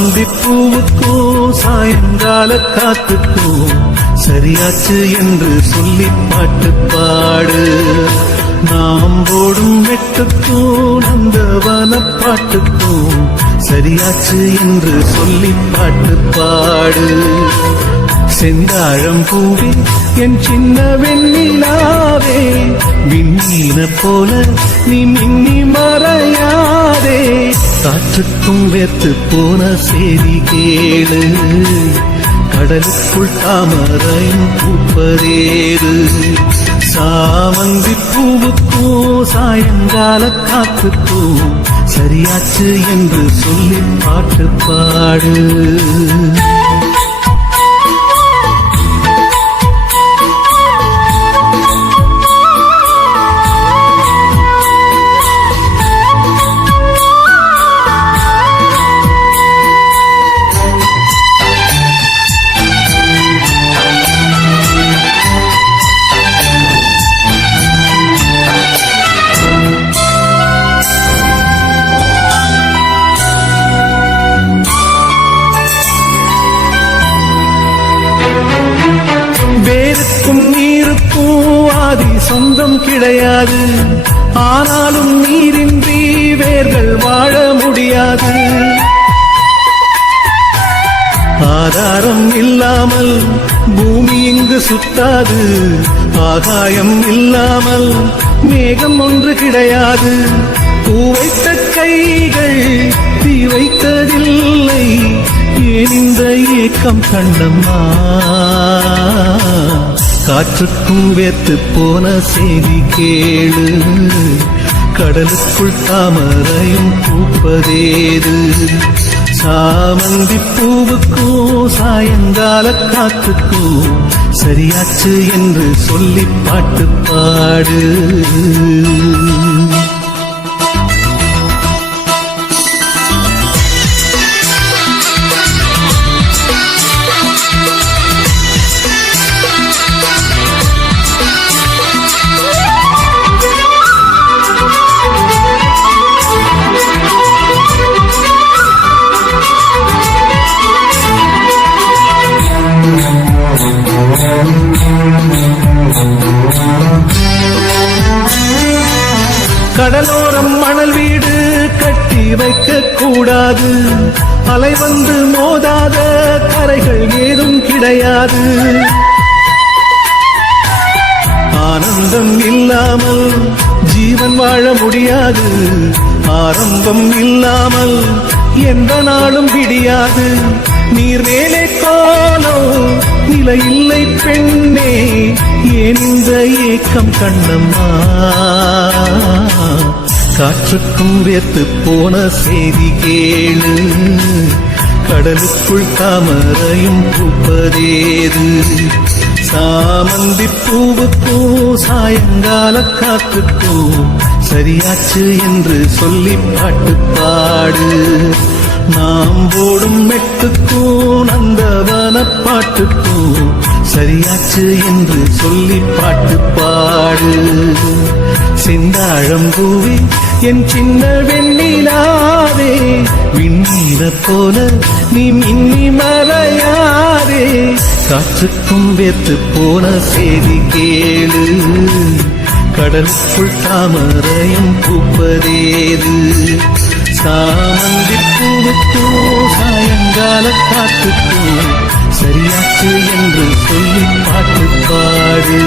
சாமந்தி பூவுக்கும் சாயங்கால காத்துக்கும் சரியாச்சு என்று சொல்லி பாட்டு பாடு. நாம் போடும் வெட்டுக்கும் அந்த வனப்பாட்டுக்கும் சரியாச்சு என்று சொல்லி பாட்டு பாடு. செந்தாழம் பூவே என் சின்ன வெண்ணிலாவே, விண்ணீன போல நீ மின்னி மறையாதே. காற்றுக்கும் வேத்து போன செய்தி கேளு, கடலுக்குள் தாமரையும் பூப்பதேது. சாமந்தி பூவுக்கும் சாயங்கால காத்துக்கும் சரியாச்சு என்று சொல்லி பாட்டு பாடு. வேருக்கும் நீருக்கும் ஆதி சொந்தம் கிடையாது, ஆனாலும் நீரின்றி வேர்கள் வாழ முடியாது. ஆதாரம் இல்லாமல் பூமி இங்கு சுத்தாது, ஆகாயம் இல்லாமல் மேகம் ஒன்று கிடையாது. பூ வைத்த கைகள் தீ வைத்ததில்லை, ஏன் இந்த ஏக்கம் கண்ணம்மா? காற்றுக்கும் வேத்து போன செய்தி கேளு, கடலுக்குள் தாமரையும் பூப்பதேது. சாமந்தி பூவுக்கும் சாயங்கால காத்துக்கும் சரியாச்சு என்று சொல்லி பாட்டு பாடு. கடலோரம் மணல் வீடு கட்டி வைக்க கூடாது, அலை வந்து மோதாத கரைகள் ஏதும் கிடையாது. ஆனந்தம் இல்லாமல் ஜீவன் வாழ முடியாது, ஆரம்பம் இல்லாமல் எந்த நாளும் விடியாது. நீர் மேலே கோலம் நிலையில்லை பெண்ணே, ஏன் இந்த ஏக்கம் கண்ணம்மா? காற்றுக்கும் வேத்து போன செய்தி கேளு, கடலுக்குள் தாமரையும் பூப்பதேது. சாமந்தி பூவுக்கும் சாயங்கால காத்துக்கும் சரியாச்சு என்று சொல்லி பாட்டு பாடு. நாம் போடும் மெட்டுக்கும் அந்த வனப்பாட்டுக்கும் சரியாச்சு என்று சொல்லி பாட்டு பாடு. செந்தாழம் பூவே என் சின்ன வெண்ணிலாவே, விண்ணீர போல நீ மின்னி மறையாதே. காற்றுக்கும் வேத்து போன செய்தி கேளு, கடலுக்குள் தாமரையும் பூப்பதேது. சாமந்தி பூவுக்கும் சாயங்கால காத்துக்கும் சரியாச்சு என்று சொல்லி பாட்டு பாடு.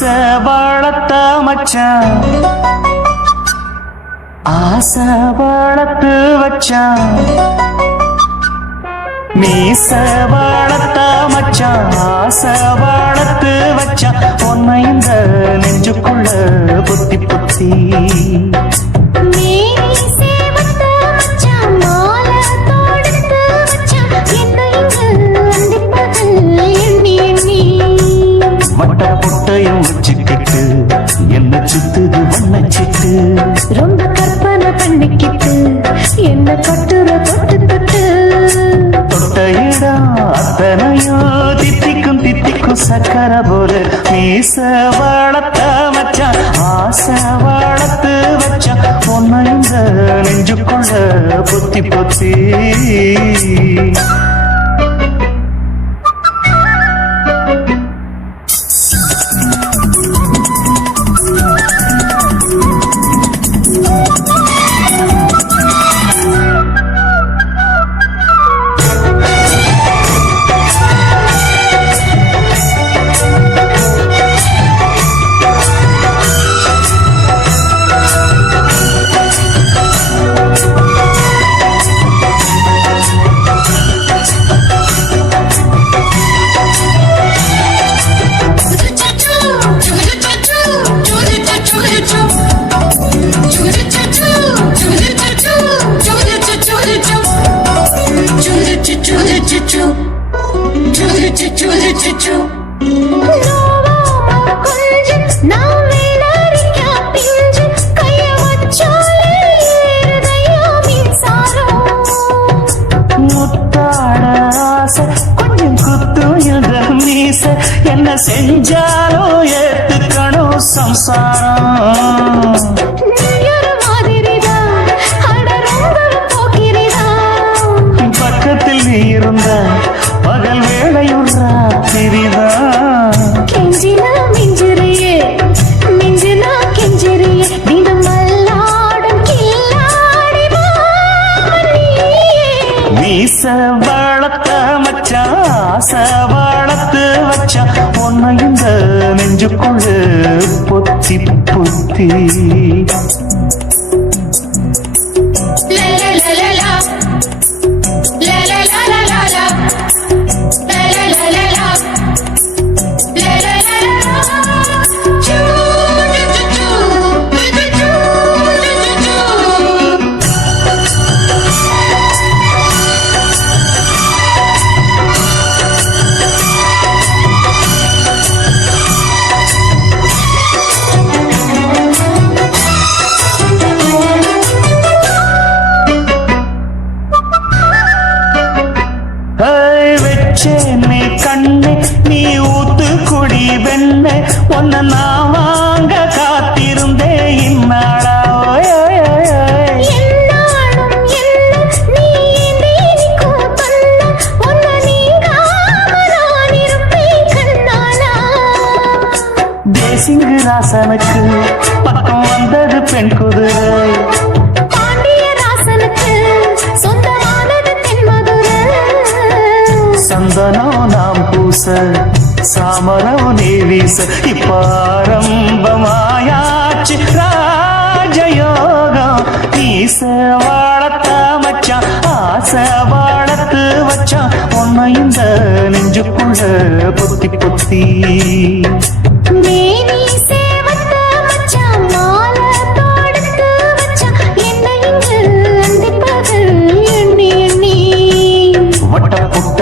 வளர்த்த மச்சான் ஆசை வளர்த்து வச்சான் மீச வளர்த்த மச்சான் ஆசை வளர்த்து வச்சான் உன்னை இந்த நெஞ்சுக்குள்ள புத்தி புத்தி மட்ட பொட்டையும் வச்சுக்கிட்டு என்ன சுத்துது வண்ணச்சிட்டு ரொம்ப கற்பனை பண்ணிக்கிட்டு என்ன கட்டுற தொட்டு தொட்டு தொட்ட இடம் அத்தனையோ தித்திக்கும் தித்திக்கும் சக்கர போல மீச வளர்த்த மச்சான் ஆசை வளர்த்து வச்சான் பொண்ணு இந்த நெஞ்சுக்குள்ள பொத்தி பொத்தி கொஞ்சம் குத்து மீச என்ன செஞ்சாலும் ஏத்துக்கணும் சம்சாரம் பக்கத்தில் நீ இருந்த பகல் வேளையும் ராத்திரிதான் கெஞ்சினா மிஞ்சிறியே மிஞ்சினா கெஞ்சிறியே தினம் மல்லாடும் கில்லாடி மீச வளர்த்த மச்சான் ஆசை வளர்த்து வச்சான் பொண்ணு இந்த நெஞ்சுக்குள்ள பொத்தி பொத்தி நீ கண்ணு நீ ஊத்து குடி வெண்ண ஒன்ன நான் வாங்க காத்திருந்தே இந்நாளா தேசிங்கு ராசனுக்கு பக்கம் வந்தது பெண் குதிரை சந்தனம் நாம் பூச சாமரம் நீ வீச இப்ப ஆரம்பமாயாச்சு ராஜயோகம் ஈச வாழத்த மச்சான் ஆசை வாழத்து வச்சான் உன்னை இந்த நெஞ்சுக்குள்ள பொத்தி பொத்தி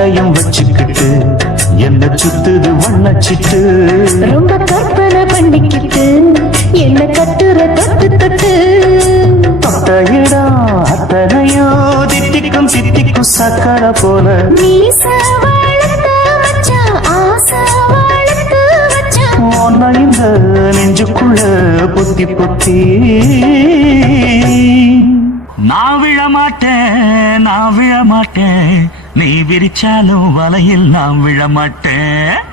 பொட்டையும் வச்சுக்கிட்டு என்ன சுத்துது வண்ணச்சிட்டு ரொம்ப கற்பனை பண்ணிக்கிட்டு என்ன கட்டுற தொட்டு தொட்டு தொட்ட இடம் அத்தனையோ தித்திக்கும் தித்திக்கும் சக்கர போல உன்னை இந்த நெஞ்சுக்குள்ள பொத்தி பொத்தி நான் விழமாட்டேன் நீ விரிச்சாலும் வலையில் நான் விழமாட்டேன்